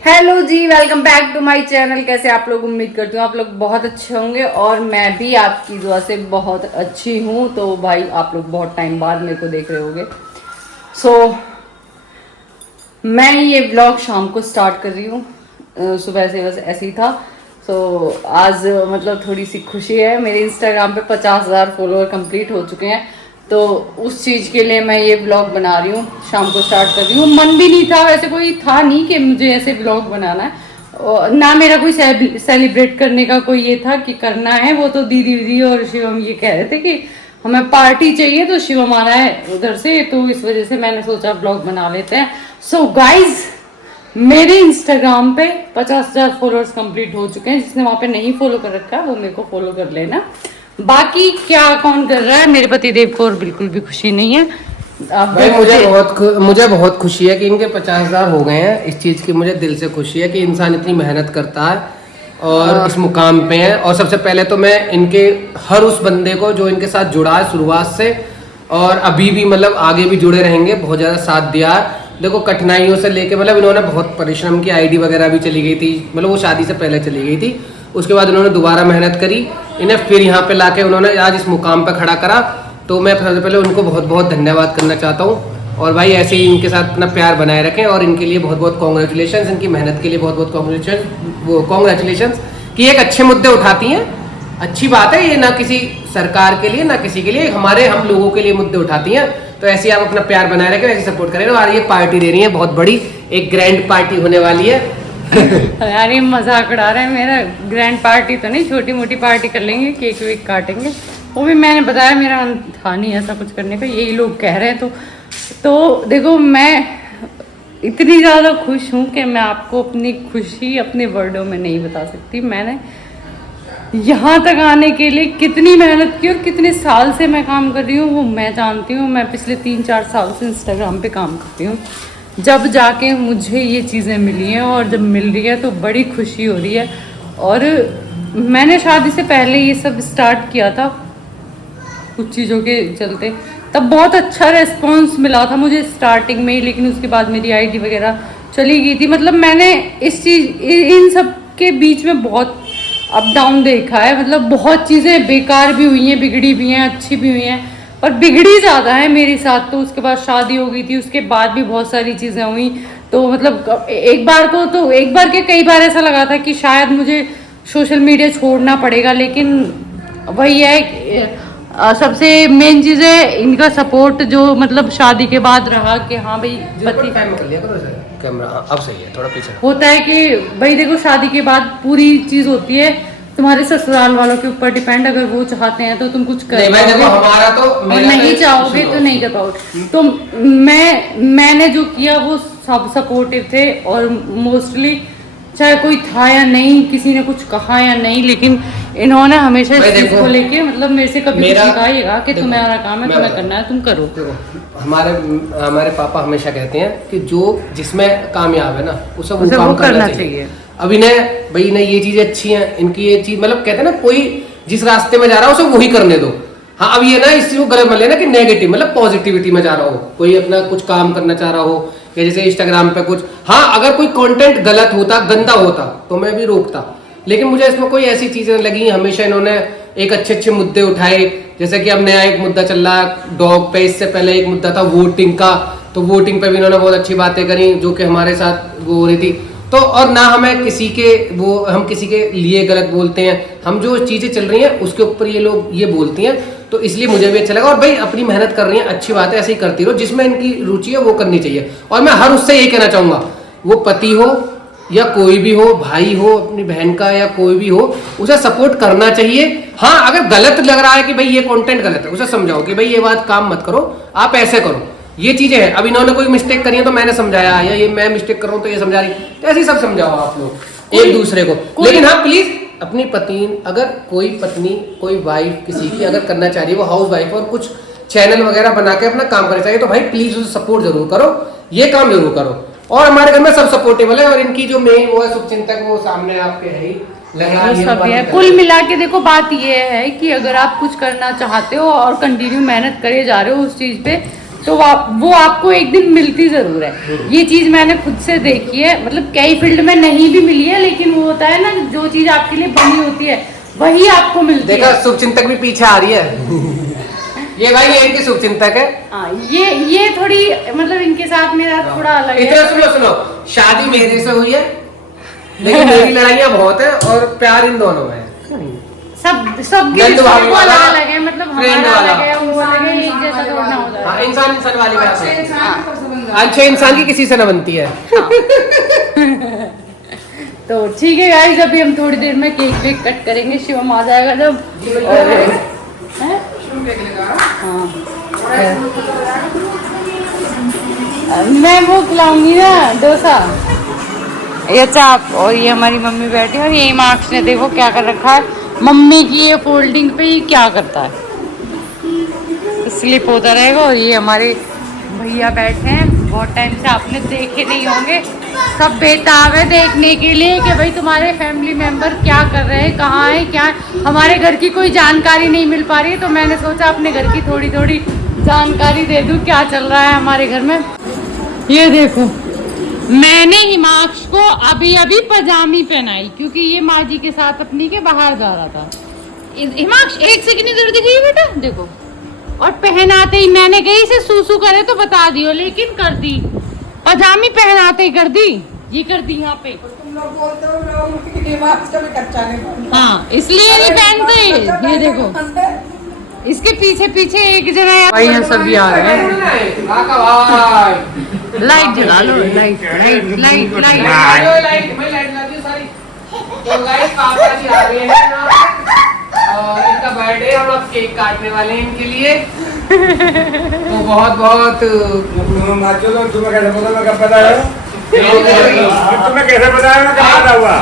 Hello जी, welcome back to my channel. कैसे आप लोग? उम्मीद करती हूँ आप लोग बहुत अच्छे होंगे और मैं भी आपकी दुआ से बहुत अच्छी हूँ। तो भाई आप लोग बहुत टाइम बाद मेरे को देख रहे होंगे। मैं ये ब्लॉग शाम को स्टार्ट कर रही हूँ। सुबह से बस ऐसे ही था। आज मतलब थोड़ी सी खुशी है। मेरे इंस्टाग्राम पे 50,000 फॉलोअर कंप्लीट हो चुके हैं। तो उस चीज़ के लिए मैं ये ब्लॉग बना रही हूँ, शाम को स्टार्ट कर रही हूँ। मन भी नहीं था, वैसे कोई था नहीं कि मुझे ऐसे ब्लॉग बनाना है, और ना मेरा कोई सेलिब्रेट करने का कोई ये था कि करना है। वो तो दीदी और शिवम ये कह रहे थे कि हमें पार्टी चाहिए, तो शिवम आ रहा है उधर से, तो इस वजह से मैंने सोचा ब्लॉग बना लेते हैं। सो गाइज, मेरे इंस्टाग्राम पे 50,000 फॉलोअर्स कंप्लीट हो चुके हैं। जिसने वहां पे नहीं फॉलो कर रखा है वो मेरे को फॉलो कर लेना। बाकी क्या कौन कर रहा है, मेरे पति देव को और बिल्कुल भी खुशी नहीं है। भाई मुझे बहुत खुशी है कि इनके 50,000 हो गए हैं। इस चीज़ की मुझे दिल से खुशी है कि इंसान इतनी मेहनत करता है और इस मुकाम पे है। और सबसे पहले तो मैं इनके हर उस बंदे को जो इनके साथ जुड़ा है शुरुआत से और अभी भी मतलब आगे भी जुड़े रहेंगे, बहुत ज़्यादा साथ दिया है। देखो कठिनाइयों से लेके मतलब इन्होंने बहुत परिश्रम की। आईडी वगैरह भी चली गई थी, मतलब वो शादी से पहले चली गई थी। उसके बाद उन्होंने दोबारा मेहनत करी, इन्हें फिर यहाँ पे लाके उन्होंने आज इस मुकाम पे खड़ा करा। तो मैं सबसे पहले उनको बहुत बहुत धन्यवाद करना चाहता हूँ। और भाई ऐसे ही इनके साथ अपना प्यार बनाए रखें और इनके लिए बहुत बहुत कॉन्ग्रेचुलेशन। इनकी मेहनत के लिए बहुत बहुत कॉन्ग्रेचुलेशन कि एक अच्छे मुद्दे उठाती हैं। अच्छी बात है ये, ना किसी सरकार के लिए ना किसी के लिए, हम लोगों के लिए मुद्दे उठाती हैं। तो ऐसे ही आप अपना प्यार बनाए रखें, ऐसे सपोर्ट करें। और ये पार्टी दे रही है बहुत बड़ी, एक ग्रैंड पार्टी होने वाली है। यार ये मजाक उड़ा रहे हैं मेरा। ग्रैंड पार्टी तो नहीं, छोटी मोटी पार्टी कर लेंगे, केक वेक काटेंगे। वो भी मैंने बताया मेरा मन था नहीं ऐसा कुछ करने का, यही लोग कह रहे हैं। तो देखो, मैं इतनी ज़्यादा खुश हूँ कि मैं आपको अपनी खुशी अपने वर्डों में नहीं बता सकती। मैंने यहाँ तक आने के लिए कितनी मेहनत की और कितने साल से मैं काम कर रही हूँ वो मैं जानती हूँ। मैं पिछले 3-4 साल से इंस्टाग्राम पे काम करती हूँ, जब जाके मुझे ये चीज़ें मिली हैं। और जब मिल रही है तो बड़ी खुशी हो रही है। और मैंने शादी से पहले ये सब स्टार्ट किया था कुछ चीज़ों के चलते, तब बहुत अच्छा रिस्पॉन्स मिला था मुझे स्टार्टिंग में ही। लेकिन उसके बाद मेरी आईडी वगैरह चली गई थी। मतलब मैंने इन सब के बीच में बहुत अप डाउन देखा है। मतलब बहुत चीज़ें बेकार भी हुई हैं, बिगड़ी भी हैं, अच्छी भी हुई हैं, पर बिगड़ी ज़्यादा है मेरे साथ। तो उसके बाद शादी हो गई थी, उसके बाद भी बहुत सारी चीज़ें हुई। तो मतलब एक बार के कई बार ऐसा लगा था कि शायद मुझे सोशल मीडिया छोड़ना पड़ेगा। लेकिन वही है, सबसे मेन चीज़ है इनका सपोर्ट, जो मतलब शादी के बाद रहा कि हाँ भाई पति कैमरा अब सही है, थोड़ा पीछे होता है कि भाई देखो, शादी के बाद पूरी चीज़ होती है तुम्हारे ससुराल वालों के ऊपर डिपेंड। अगर वो चाहते हैं तो तुम कुछ कर पाओगे, और नहीं चाहोगे तो नहीं कर पाओगे। तो मैंने जो किया वो सब सपोर्टिव थे। और मोस्टली चाहे कोई था या नहीं, किसी ने कुछ कहा या नहीं, लेकिन इन्होंने हमेशा इस चीज को लेके मतलब मेरे से कभी कुछ कहा कि तुम्हारा काम है, तुम्हें करना है, तुम करो। हमारे पापा हमेशा कहते हैं कि जो जिसमें कामयाब है ना उसे वो काम करना चाहिए। अब इन्हें ये चीजें अच्छी हैं, इनकी ये चीज मतलब कहते हैं ना, कोई जिस रास्ते में जा रहा है उसे वही करने दो। हाँ, अब ये ना इस चीज को गलत मत लेना कि नेगेटिव, मतलब पॉजिटिविटी में जा रहा हो, कोई अपना कुछ काम करना चाह रहा हो, या जैसे इंस्टाग्राम पे कुछ, हाँ अगर कोई कंटेंट गलत होता, गंदा होता तो मैं भी रोकता। लेकिन मुझे इसमें कोई ऐसी चीजें लगी। हमेशा इन्होंने एक अच्छे मुद्दे उठाए। जैसे कि अब नया एक मुद्दा चल रहा है डॉग पे, इससे पहले एक मुद्दा था वोटिंग का, तो वोटिंग पे भी इन्होंने बहुत अच्छी बातें करी जो कि हमारे साथ वो हो रही थी। तो और ना हम किसी के लिए गलत बोलते हैं, हम जो चीजें चल रही हैं उसके ऊपर ये लोग ये बोलती हैं। तो इसलिए मुझे भी अच्छा लगा। और भाई अपनी मेहनत कर रही हैं, अच्छी बात है, ऐसे ही करती रहो। जिसमें इनकी रुचि है वो करनी चाहिए। और मैं हर उससे यही कहना चाहूंगा, वो पति हो या कोई भी हो, भाई हो, अपनी बहन का या कोई भी हो, उसे सपोर्ट करना चाहिए। हाँ, अगर गलत लग रहा है कि भाई ये कंटेंट गलत है, उसे समझाओ कि भाई ये बात काम मत करो, आप ऐसे करो, ये चीजें हैं। अब इन्होंने कोई मिस्टेक करी है तो मैंने समझाया, या ये मैं मिस्टेक कर रहा हूँ तो ये समझा रही, तो ऐसे ही सब समझाओ आप लोग एक दूसरे को। लेकिन हाँ प्लीज अपनी पत्नी, अगर कोई पत्नी कोई वाइफ किसी की अगर करना चाह रही है, वो हाउस वाइफ और कुछ चैनल वगैरह बना के अपना काम करना चाहिए, तो भाई प्लीज उसे सपोर्ट जरूर करो, ये काम जरूर करो। और हमारे घर में सब सपोर्टेबल है। और इनकी जो मेन वो है शुभचिंतक, वो सामने आपके है ही है। कुल मिला के देखो, बात ये है कि अगर आप कुछ करना चाहते हो और कंटिन्यू मेहनत करे जा रहे हो उस चीज पे, तो वो आपको एक दिन मिलती जरूर है। ये चीज मैंने खुद से देखी है, मतलब कई फील्ड में नहीं भी मिली है, लेकिन वो होता है ना, जो चीज आपके लिए बनी होती है वही आपको मिलती है। देखो शुभचिंतक भी पीछे आ रही है। ये भाई ये इनकी शुभचिंतक है। हाँ, ये थोड़ी मतलब इनके साथ मेरा थोड़ा अलग है। इतना सुनो, शादी मेरे से हुई है, लेकिन मेरी लड़ाइयाँ बहुत है और प्यार इन दोनों में है। सबको अलग अलग है, मतलब हमारा अलग है, वो अलग है, एक जैसा थोड़ा ना हो जाए। इंसान वाली बात है। अच्छे इंसान की किसी से न बनती है। तो ठीक है गाइस, अभी हम थोड़ी देर में केक वेक कट करेंगे, शिवम आ जाएगा जब। मैं वो खिलाऊंगी ना, डोसा या चाप। और ये हमारी मम्मी बैठी है, और ये मार्क्स ने देखो क्या कर रखा है, मम्मी की ये फोल्डिंग पे ही क्या करता है, स्लिप होता रहेगा। और ये हमारे भैया बैठे हैं, बहुत टाइम से आपने देखे नहीं होंगे, सब बेताब है देखने के लिए कि भाई तुम्हारे फैमिली मेंबर क्या कर रहे हैं, कहाँ है, क्या है। हमारे घर की कोई जानकारी नहीं मिल पा रही है, तो मैंने सोचा अपने घर की थोड़ी थोड़ी जानकारी दे दूँ क्या चल रहा है हमारे घर में। ये देखो, मैंने हिमांश को अभी अभी पजामी पहनाई, क्योंकि ये माँ जी के साथ अपनी के बाहर जा रहा था। हिमांश एक से कितनी देर दिख रही है बेटा, देखो। और पहनाते ही मैंने कही इसे सूसू करे तो बता दियो, लेकिन कर दी, पजामी पहनाते ही कर दी, ये कर दी यहाँ पे। तुम लोग बोलते हो लोग हिमांश कभी कच्चा नहीं पहनता। हाँ, इसलिए नहीं पहनते। ये देखो, इसके पीछे पीछे एक जना भाई यहाँ सभी आ रहे हैं। लाइट जला लो, लाइट लाइट लाइट लाइट। तो गाइस पापा जी आ गए हैं और इनका बर्थडे, हम लोग केक काटने वाले हैं इनके लिए। तो बहुत बहुत तुम्हें कैसे पता मैं कब पता है? तुम्हें कैसे पता है मैं कब पता हुआ?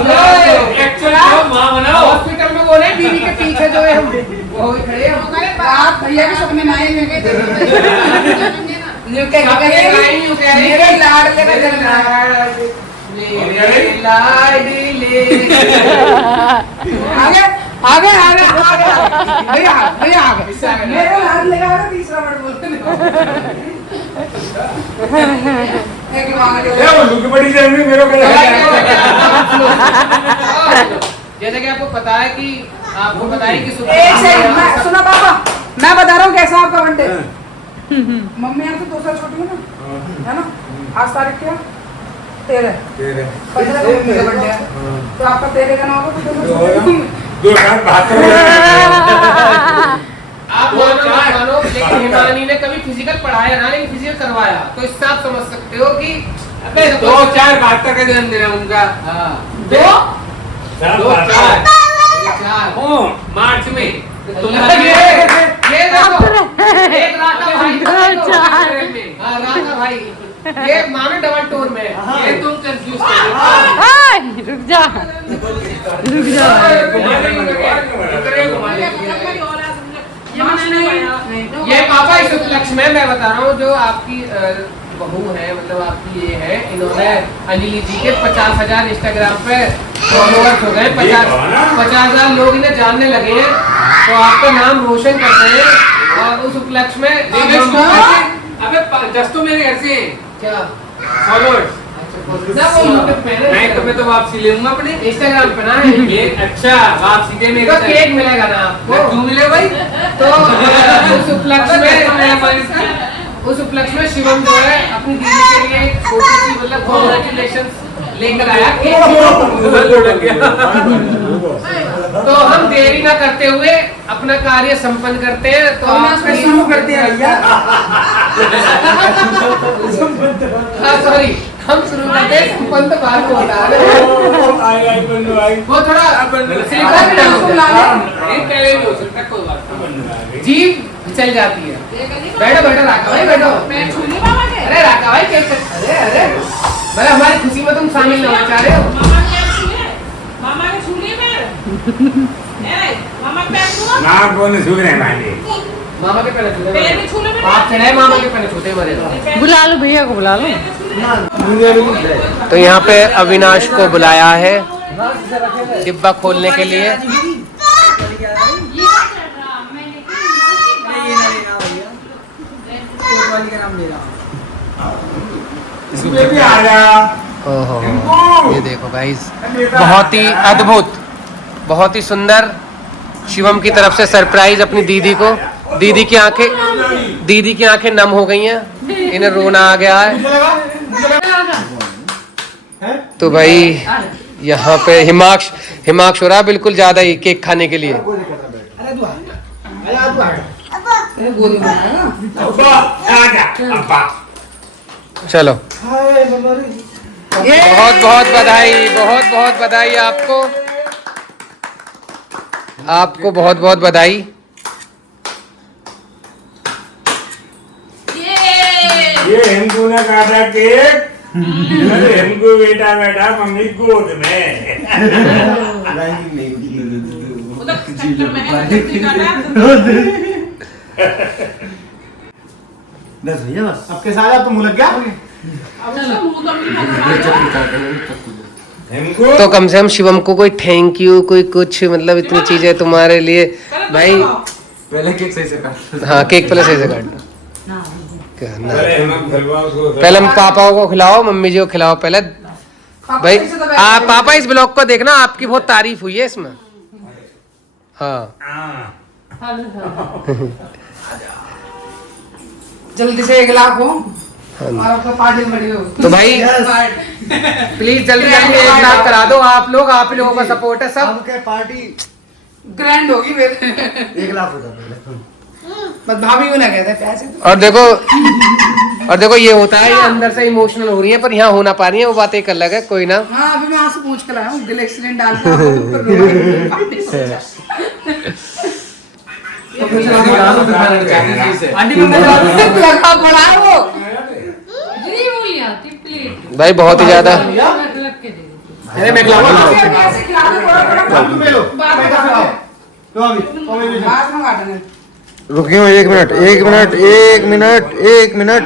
हॉस्पिटल में बोले बीवी के पीछे जो है हम वो ही खड़े हैं। आप भैया के सपने में आए हुए थे। मेरे लाडले का जन्म आगे आगे आगे भैया भैया आगे मेरे लाडले का तीसरा वर्ड बोलते जैसे कि आपको पता है कि एक सेकंड सुनो पापा, मैं बता रहा हूँ कैसा आपका बर्थडे। मम्मी यहाँ तो 2 साल छोटी है ना? आज तारीख क्या? 13 15 को मम्मी का बर्थडे है, तो आपका 13 का ना होगा तो 2 साल 72 आप मानो, लेकिन हिमानी ने कभी फिजिकल पढ़ाया ना, लेकिन फिजिकल करवाया, तो इससे आप समझ सकते हो कि 2-4-72 का जन्मदिन है उनका। 2-4 मार्च में। ये देखो, एक राका भाई, राका भाई, ये मानो डबल टोन में, ये तुम कंफ्यूज कर रुक जा रुक जा। ये पापा इस उपलक्ष्य में मैं बता रहा हूँ, जो आपकी बहू है, मतलब आपकी ये है, इन्होंने अंजलि जी के 50,000 इंस्टाग्राम पे फॉलोअर्स हो गए, 50,000 लोग इन्हें जानने लगे हैं, तो आपका नाम रोशन करते हैं। और उस उपलक्ष्य में अबे जस्ट तो मेरे घर से क्या फॉलोअर्स नहीं, तो मैं तो वापसी ले लूंगा अपने इंस्टाग्राम पे ना ये। अच्छा वापसी दे मेरे तो केक मिलेगा ना आपको, क्यों मिले भाई? तो उस उपलक्ष्य में शिवम जो है अपनी दीदी के लिए एक छोटी सी मतलब कॉन्ग्रेचुलेशन लेकर आया तो हम देरी ना करते हुए अपना कार्य संपन्न करते हैं। तो आप शुरू करते हैं भैया। सॉरी, हम शुरू करते हैं, संपन्न तो बात को बता रहे हैं। वो थोड़ा जीभ चल जाती है। बैठो बैठो राका भाई, बैठो। अरे राका भाई, अरे अरे मतलब हमारी खुशी में तुम शामिल होना चाह रहे हो। ना कौन छू रहे हैं मामा के पैर छूते, आप चढ़ाए मामा के पैर छूते बड़े। बुला लो भैया को, बुला लो। तो यहाँ पे अविनाश को बुलाया है डिब्बा खोलने के लिए। बेबी आ जा। ओहो इनको। ये देखो गाइस, बहुत ही अद्भुत, बहुत ही सुंदर शिवम की तरफ से सरप्राइज अपनी दीदी को। दीदी की आंखें नम हो गई हैं, इन्हें रोना आ गया है। तो भाई यहाँ पे हिमाक्ष हो रहा है बिल्कुल ज्यादा ही केक खाने के लिए। चलो बहुत बहुत बधाई, बहुत बहुत बधाई आपको, आपको बहुत बहुत बधाई। ये इनको ने काटा केक, इनको बेटा बैठा मम्मी गोद में। बस भैया बस आपके साथ आपको मुंह लग गया। इनको तो कम से कम शिवम को कोई थैंक यू, कोई कुछ, मतलब इतनी चीजें तुम्हारे लिए भाई। पहले केक सही से काट। हाँ केक पहले सही से काटना। पहले हम खिलवाओ उसको। पहले हम पापा को खिलाओ, मम्मी जी को खिलाओ पहले। भाई आप पापा इस ब्लॉग को देखना, आपकी बहुत तारीफ हुई है इसमें। हाँ जल्दी से 1 लाख हो हाँ। और आपका पार्टी बड़ी हो। तो भाई प्लीज जल्दी जल्दी 1 लाख करा दो आप लोग, आप लोगों का सपोर्ट है सब। आपके पार्टी ग्रैंड होगी फिर। 1 लाख हो जाता है। बस भाभी को ना कहते पैसे तो। और देखो ये होता है, ये अंदर से इमोशनल हो रही है पर यहाँ हो ना पा रही है, वो बात एक अलग है, कोई ना। हाँ अभी मैं आंसू पूछ कर लाया हूँ, ग्लिसरीन डाल के लगा पड़ा है वो। भाई बहुत ही ज्यादा। अरे मैं खिलाऊंगा। कैसे खिला दो थोड़ा तुम ले लो। बाद में खाओ। तो अभी बाद में काटेंगे। रुकियो 1 minute, 1 minute, 1 minute, 1 minute,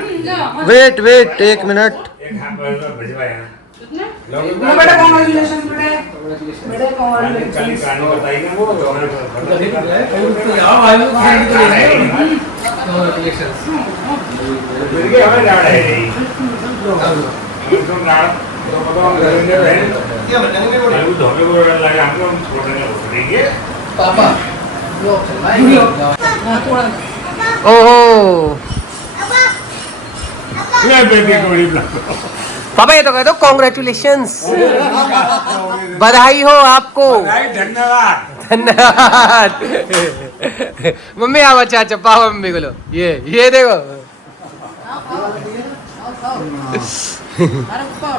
wait 1 minute. एक हाथ पर भिजवाया। बोलो बेटा कांग्रेचुलेशन बेटे कांग्रेचुलेशन। कल कहानी बताई ना वो तो फिर के हमें जाड़ा है नहीं। तुम जाड़ा तो बताओ करेंगे बहन। क्या बताएंगे वो? वो धोखे को लगे हमको, हम छोड़ने को करेंगे। पापा थोड़ा ओहो ले बेबी कोड़ी बना। पापा ये तो कह दो कॉन्ग्रेचुलेशंस, बधाई हो आपको। धन्यवाद। धन्यवाद। मम्मी आओ, अच्छा अच्छा पाओ मम्मी को लो, ये देखो। अरे ऊपर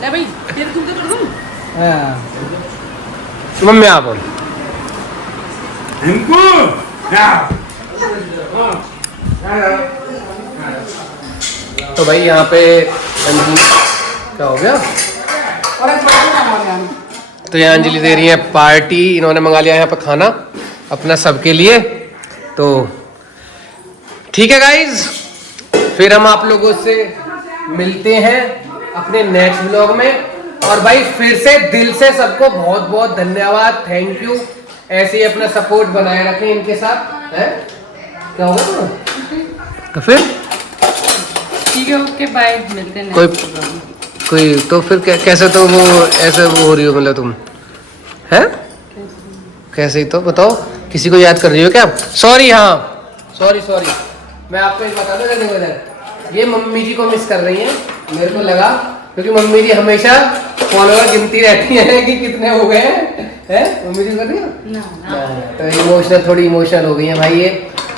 ले भाई तेरे तुम तो कर दूं। मम्मी आप इनको क्या तो भाई यहाँ पे क्या हो गया। और एक बड़ा हमारे यहाँ तो यहाँ अंजलि दे रही है पार्टी, इन्होंने मंगा लिया यहाँ पे खाना अपना सबके लिए। तो ठीक है गाइज, फिर हम आप लोगों से मिलते हैं अपने नेक्स्ट व्लॉग में। और भाई फिर से दिल से सबको बहुत बहुत धन्यवाद, थैंक यू। ऐसे ही अपना सपोर्ट बनाए रखें इनके साथ, है क्या होगा तो फिर ठीक है, ओके बाय, मिलते हैं कोई next vlog में। कोई तो फिर कैसे तो वो ऐसे वो हो रही हो, मतलब तुम है कैसे ही तो बताओ, किसी को याद कर रही हो क्या आप? सॉरी, हाँ सॉरी मैं आपको एक बता दूं, देखो इधर ये मम्मी जी को मिस कर रही हैं, मेरे को लगा, क्योंकि मम्मी जी हमेशा फॉलोअर गिनती रहती है कि कितने हो गए हैं मम्मी जी कर रही हो तो थोड़ी इमोशनल हो गई है भाई ये।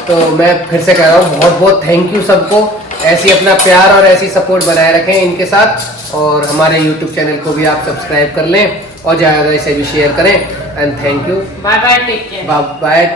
तो मैं फिर से कह रहा हूँ बहुत बहुत थैंक यू सबको, ऐसी अपना प्यार और ऐसी सपोर्ट बनाए रखें इनके साथ। और हमारे YouTube चैनल को भी आप सब्सक्राइब कर लें और ज़्यादा इसे भी शेयर करें। And thank you, bye bye, take care. Bye bye.